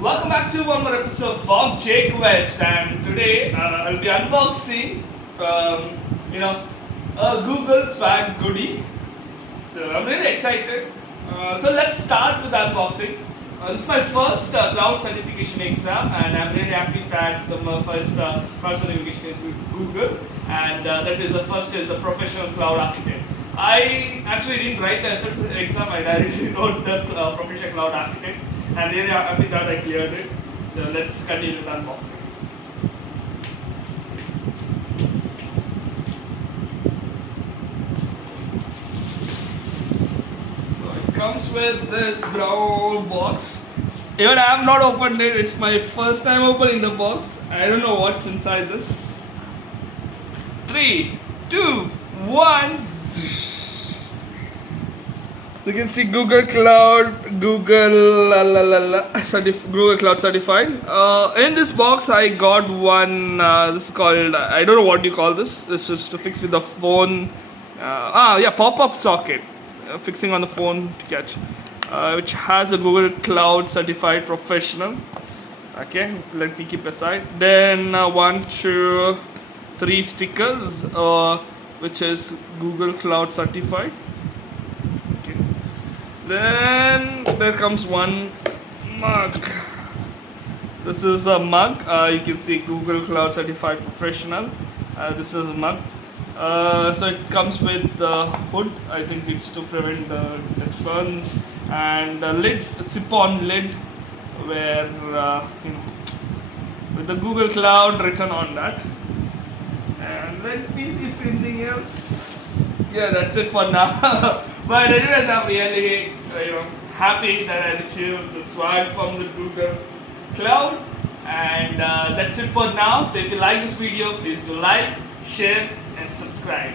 Welcome back to one more episode from Jake West, and today I'll be unboxing, a Google Swag goodie. So I'm really excited. So let's start with unboxing. This is my first cloud certification exam, and I'm really happy that my first cloud certification is with Google, and that is the first is the professional cloud architect. I actually didn't write the SSL exam, I directly wrote the professional cloud architect, and really happy that I cleared it. So let's continue with unboxing. Comes with this brown box. Even I have not opened it, it's my first time opening the box. I don't know what's inside this. 3, 2, 1. You can see Google Cloud, Google Cloud certified. In this box I got one, this is called, I don't know what you call this. This is to fix with the phone. Pop-up socket. Fixing on the phone to catch, which has a Google Cloud certified professional. Okay, let me keep aside. Then 1, 2, 3 stickers, which is Google Cloud certified. Okay. Then there comes one mug. This is a mug. You can see Google Cloud certified professional. This is a mug. So it comes with the hood. I think it's to prevent the desk burns, and a lid, a zip-on lid, where with the Google Cloud written on that. And let me see if anything else. Yeah, that's it for now. But anyways, I'm really happy that I received the swag from the Google Cloud, and that's it for now. If you like this video, please do like, share, and subscribe.